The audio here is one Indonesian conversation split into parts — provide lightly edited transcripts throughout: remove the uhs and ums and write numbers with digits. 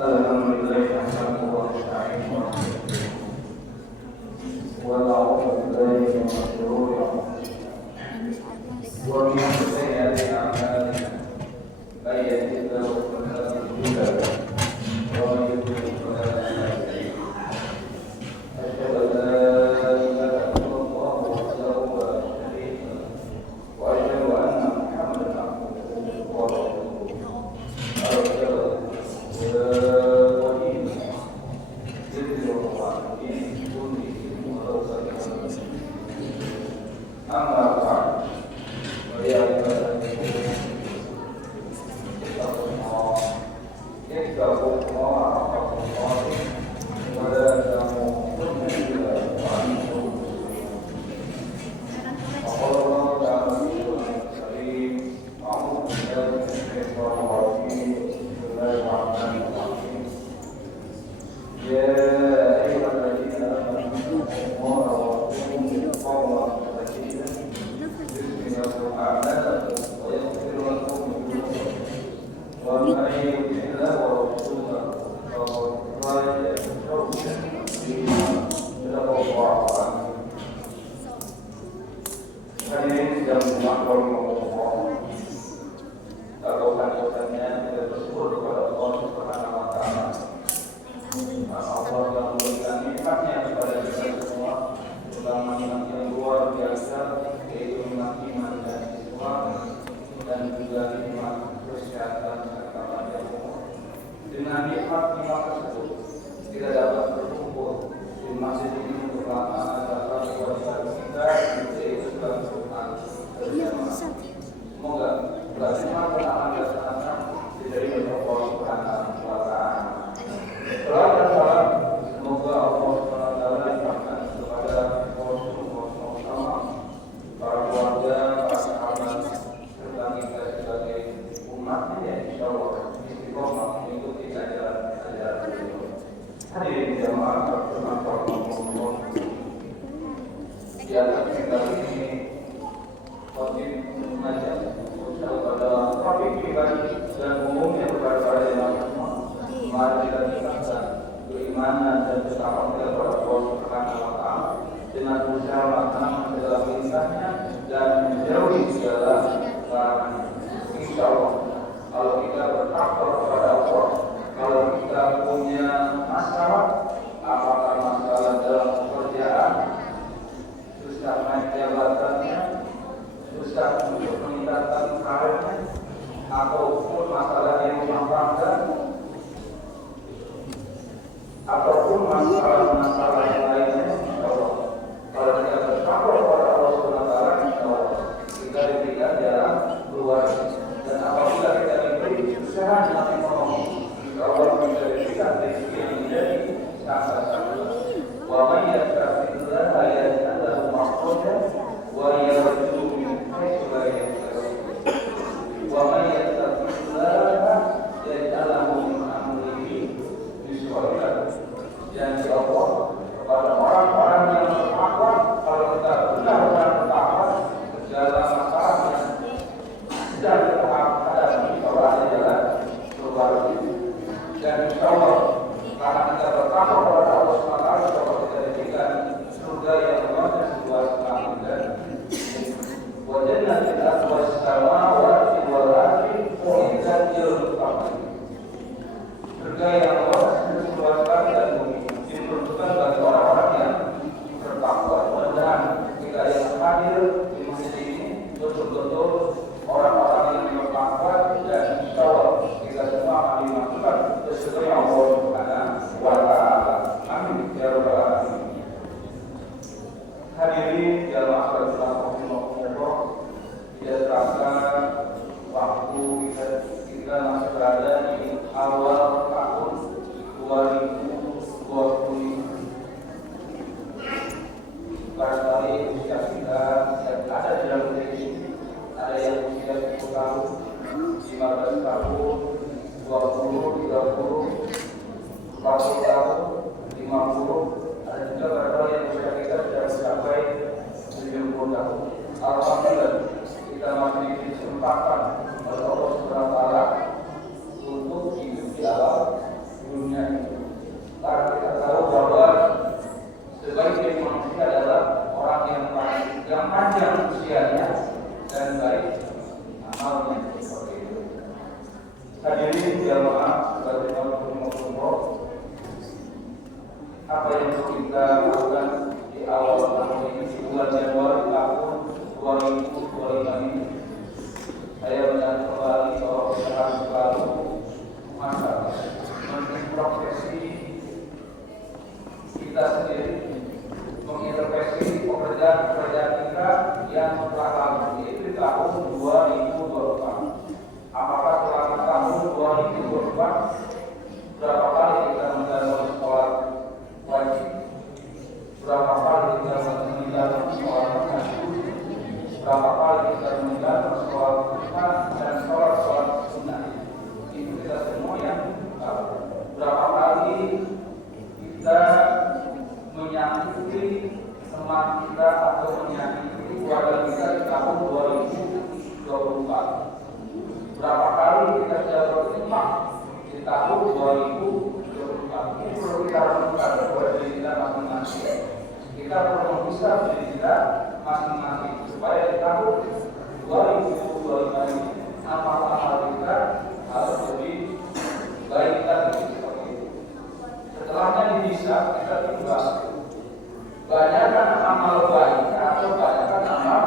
Alhamdulillah nahmaduhu wa nasta'inuhu wa na'udzu billahi min shururi anfusina wa min sayyiati a'malina may yahdihillahu fala mudilla lahu wa may yudlil fala hadiya lahu asyhadu an la ilaha illallah wahdahu la syarika lahu wa asyhadu anna Muhammadan abduhu wa rasuluh. Alhamdulillah kita masih diberi kesempatan oleh Allah Subhanahu wa taala untuk hidup di alam 2024. Apakah selama tahun 2024 berapa kali kita menjalankan sholat wajib? Berapa kali kita menjalankan sholat tahajud? Berapa kali kita menjalankan sholat sunnah dan sholat sunnah? Itu kita semua yang tahu. Berapa kali kita menyakiti teman kita atau menyakiti keluarga kita di tahun 2024? Berapa kali kita sudah berkhidmat di tahun 2024? Ini perlu kita renungkan kepada diri kita masing-masing. Kita perlu menghisap diri kita masing-masing supaya di tahun 2025 ini amal-amal kita harus lebih baik lagi seperti itu. Setelahnya dihisap, kita timbang banyakkan amal baik atau banyakkan amal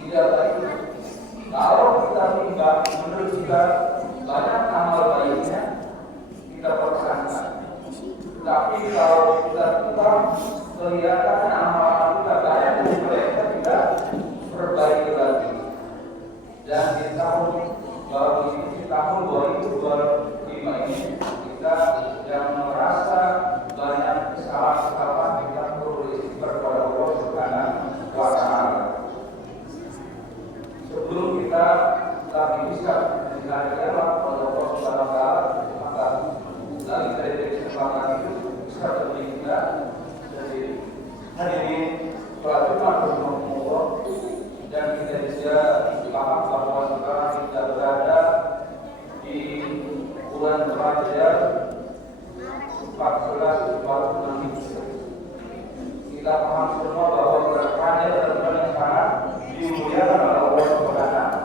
tidak baik. Kalau kita timbang menurut kita banyak amal baiknya, kita pertahankan. Tapi kalau kita timbang kelihatan amal kita banyak dari mereka, kita perbaiki lagi. Dan di tahun baru ini, di tahun 2025 ini, kita yang merasa banyak kesalahan-kesalahan, kita perlu istighfar kepada Allah Subhanahu wa Ta'ala. Sebelum kita lagi bisa di hari kiamat oleh Allah Subhanahu wa Ta'ala, maka lagi dari kesempatan itu bisa lebih kita sendiri. Hadirin sholat Jumat berjamaah dan kita bisa paham bahwa sekarang kita berada di bulan Rajab 1446 Hijriah. Kita paham semua bahwa bulan Rajab adalah bulan yang sangat dimuliakan oleh Allah Subhanahu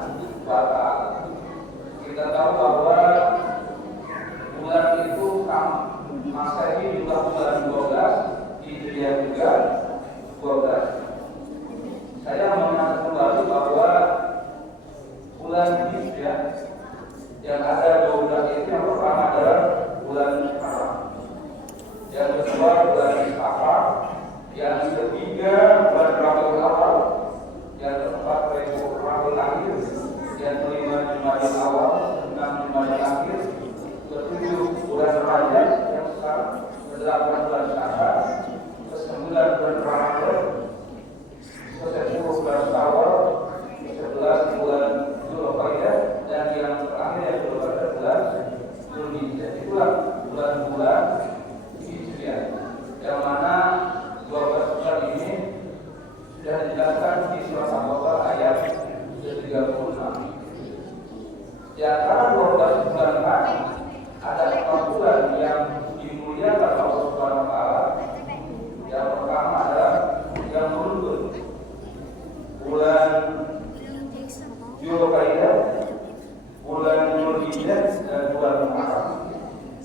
wa Ta'ala. Kita tahu bahwa bulan itu Masehi juga bulan 12, Hijriah juga 12. Saya mengingat kembali bahwa bulan Hijriah yang ada 12 itu yang pertama adalah bulan Muharram, yang kedua bulan Safar, yang ketiga bulan Rabiul Awal, yang keempat Rabiul Akhir, yang kelima Jumadil Awal, enam Jumadil Akhir, ketujuh bulan Rajab, yang sekarang kedelapan bulan Syawal, kesembilan bulan Ramadan, ke-10 bulan Syawal, ke-11 bulan Dzulqa'dah, dan yang terakhir yang ke-12 bulan Dzulhijjah. Itulah bulan-bulan Hijriah, yang mana 12 bulan ini sudah dijelaskan di surah Al-Baqarah ayat 36. Di antara 12 bulan tadi ada 4 bulan yang dimuliakan Allah Subhanahu wa Ta'ala. Yang pertama adalah yang beruntun, bulan Dzulqa'dah, bulan Dzulhijjah, dan bulan Muharram.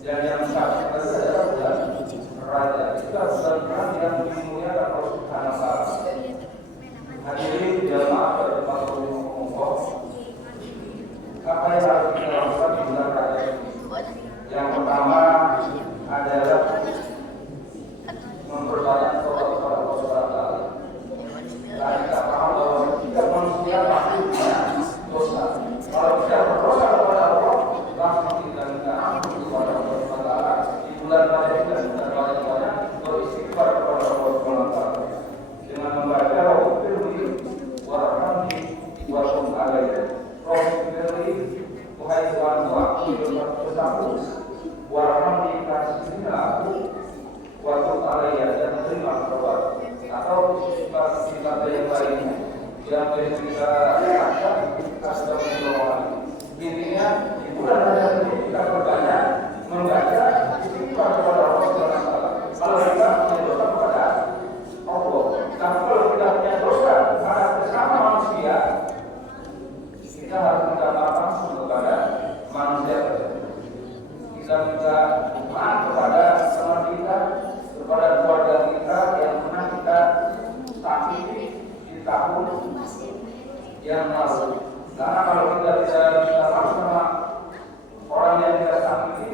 Dan yang terakhir adalah bulan Rajab. Itu adalah bulan yang dimuliakan Allah Subhanahu wa Ta'ala. Hadirin jamaah berjamaah, apa yang harus kita lakukan di bulan Rajab ini? Yang pertama adalah memperbanyak sholat kepada Allah Subhanahu wa Ta'ala. Dan kita paham bahwa setiap manusia pasti punya dosa. Kalau kita berdosa kepada Allah, langsung kita minta ampun kepada Allah Subhanahu wa Ta'ala. Di bulan Rajab kita sudah banyak-banyak beristighfar kepada Allah Subhanahu wa Ta'ala dengan membaca Rabbirli warhamni warham alayya. Rabbirli, wahai Tuhanku, aku berdosaku, warhamni, kasihanilah aku, waktu alayya, dan terima taubat. Atau sifat yang lainnya yang kita katakan astagfirullah. Intinya di bulan Rajab ini kita perbanyak membaca istighfar kepada Allah Subhanahu wa Ta'ala. Kalau kita punya dosa kepada Allah, tapi kalau kita punya dosa kepada sesama manusia, kita harus minta maaf kepada manusia tersebut. Kita minta maaf kepada teman kita, kepada keluarga kita yang pernah kita sakiti di tahun yang lalu. Karena kalau kita bisa minta maaf sama orang yang kita sakiti,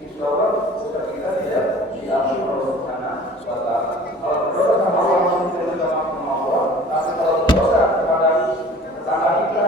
insya Allah dosa kita tidak diampuni oleh Allah Subhanahu wa Ta'ala. Kalau berdosa sama Allah, kita minta maaf sama Allah. Tapi kalau berdosa kepada tetangga kita,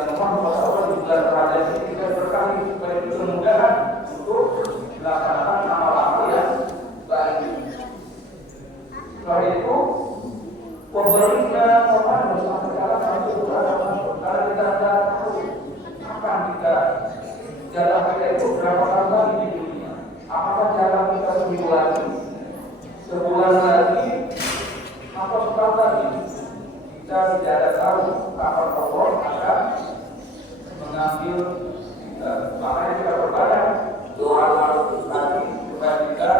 yang memohon kepada Allah di bulan Ramadan ini kita berkali supaya kemudahan untuk melaksanakan amal-amal yang baik. Setelah itu pemberinya Tuhan bersama sekarang untuk karena kita tidak tahu kapan kita jalan kita itu berapa kali lagi di dunia. Apakah jalan kita seminggu lagi, sebulan lagi, atau setahun lagi? Kita tidak tahu kapan Allah akan mengambil kita. Makanya kita berbanyak doa lagi supaya kita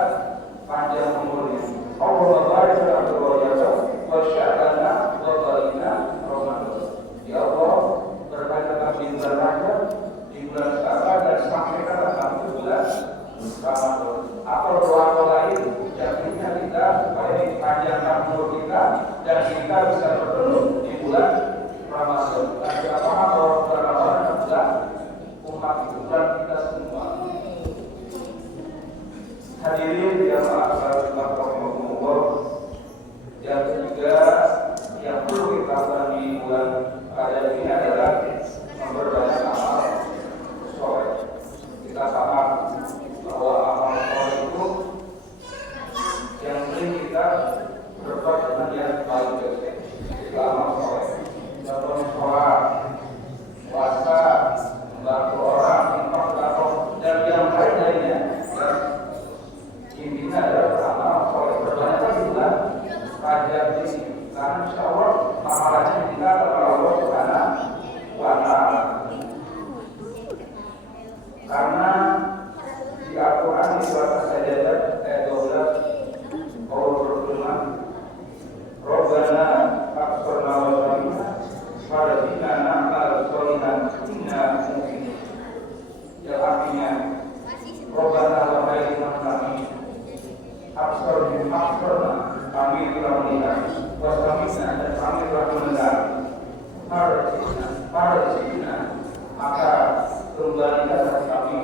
panjang umurnya. Allah barik dalam berdoa wa sya'lana wa barina Ramadan. Ya Allah, berkaitan di bulan Rajab, di bulan Syawal dan sampaikan kami bulan Ramadan. Apa doa lain yang bisa kita supaya dipanjangkan umur kita dan kita bisa bertemu di bulan Ramadan. Dan kita paham bahwa bulan Ramadan adalah umat bulan kita semua. Hadirin yang Allah, yang ketiga yang perlu kita lakukan di bulan Rajab ini adalah memperbanyak amal soleh. Kita paham bahwa amal soleh itu yang penting kita berbuat dengan yang paling baik. Itu amal soleh. Contohnya sholat, puasa, membantu orang, infak, dan yang lain-lainnya. Intinya adalah beramal soleh. Berbanyaklah di bulan Rajab ini, karena insya Allah pahalanya kita kepada Allah Subhanahu wa Ta'ala. Karena di Al-Quran di surat As-Sajdah ayat 12 Allah berfirman, Rabbana absirna wa samina farjina na'mal sholihan inna mu'minun. Yang artinya Rabbana wa bayyinna kami absirna kami telah melihat, wasamina dan kami telah mendengar, farjina maka kembalikan kami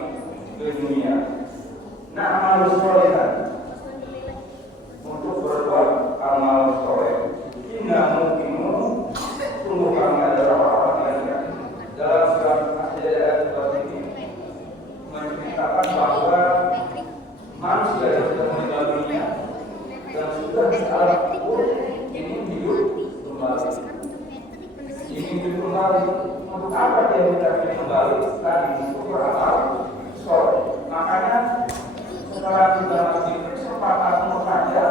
ke dunia. Na'mal sholihan untuk berbuat amal soleh. Inna mu'minun, sungguh kami adalah orang yang yakin. Dalam surat As-Sajdah ayat ini menceritakan bahwa manusia yang sudah meninggal dunia dan sudah di alam kubur ini hidup kembali. Ini hidup kembali. Untuk apa dia minta kembali? Tadi untuk beramal soleh. Makanya sekarang kita masih kesempatan untuk saja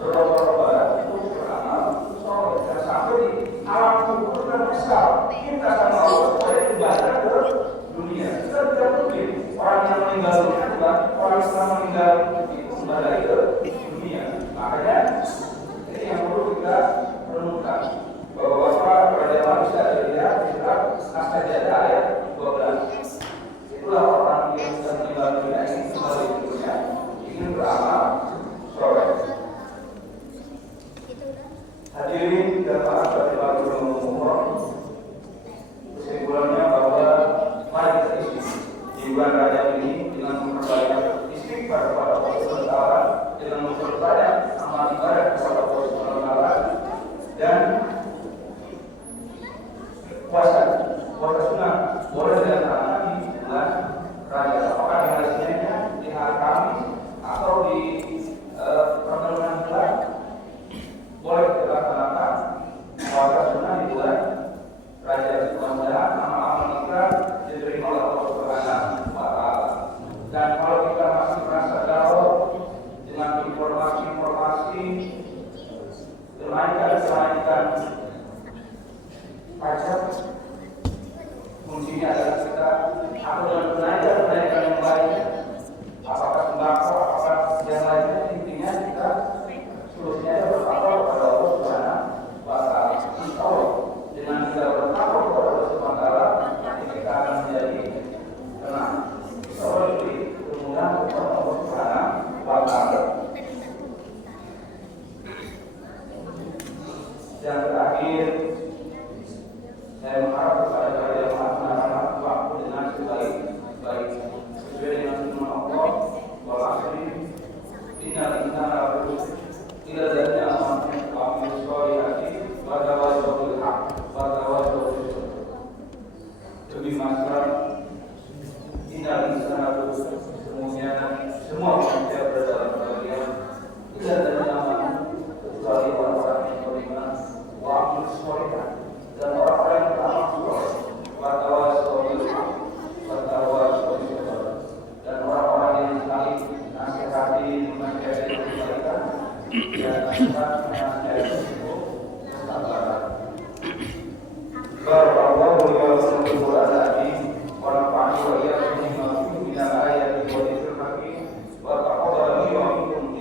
berlomba-lomba untuk beramal soleh. Dan sampai di alam kubur dan besar kita sama Allah supaya ibadah ke dunia. Kita tidak mungkin orang yang meninggal dunia bukan orang yang meninggal itu kembali ke dunia. Makanya ini yang perlu kita renungkan bahwa pada manusia dilihat di surat As-Sajdah ayat 12. Itulah orang yang sudah meninggal dunia ingin kembali ke dunia, ingin beramal soleh. Hadirin dan para hadirin umum, kesimpulannya bahwa mari kita isi di bulan Rajab ini dengan memperbanyak istighfar kepada Allah Subhanahu wa Ta'ala, dengan memperbanyak amal ibadah kepada Allah Subhanahu wa Ta'ala, dan puasa sunnah boleh dilaksanakan di bulan Rajab. Apakah di hari Seninnya, di hari Kamis, atau di pertengahan bulan, boleh dilaksanakan puasa sunnah di bulan Rajab. Mudah-mudahan amal-amal kita diterima oleh Allah Subhanahu wa Ta'ala. Dan kalau kita masih merasa galau dengan informasi-informasi kenaikan pajak, kuncinya adalah kita atau dengan kenaikan yang lainnya, apakah sembako, apakah yang lainnya, intinya kita solusinya adalah bertakwa kepada Allah Subhanahu wa Ta'ala. Insya Allah dengan kita bertakwa kepada Allah Subhanahu wa Ta'ala, nanti kita akan menjadi tenang. Insya Allah diberi kemudahan kepada Allah Subhanahu wa Ta'ala. Yang terakhir, saya mengharap kepada kalian menggunakan waktu dengan sebaik-baik sesuai dengan firman Allah, wal asri innal insana lafi khusr illa alladziina aamanu wa 'amilus shalihati wa tawassaw bil haqq wa tawassaw bis sabr.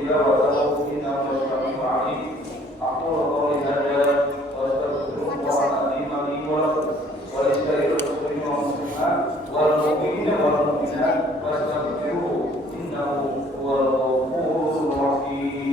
تلاوته إنه لسميع عليم. أقول قولي هذا وأستغفر الله العظيم لي ولكم ولسائر المسلمين والمسلمات والمؤمنين والمؤمنات فاستغفروه إنه هو الغفور الرحيم.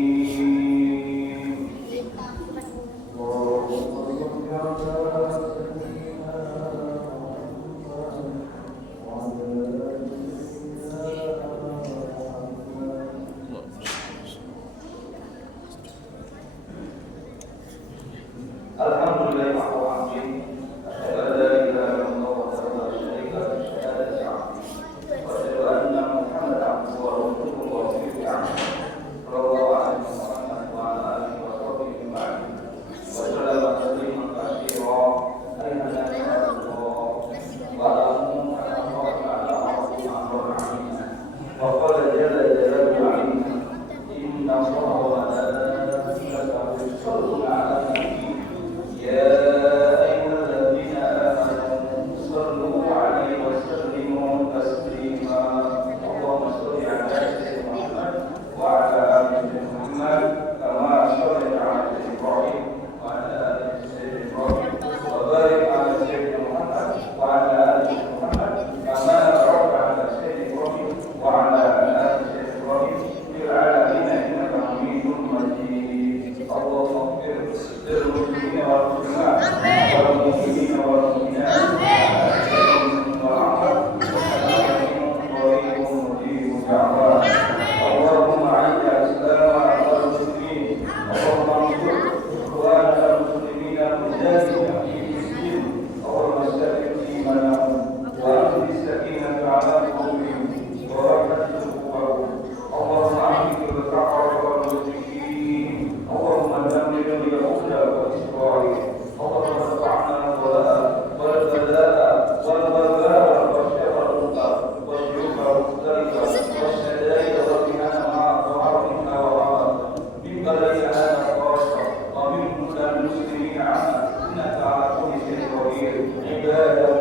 المسلمين عما إنك على كل شيء قدير. عباد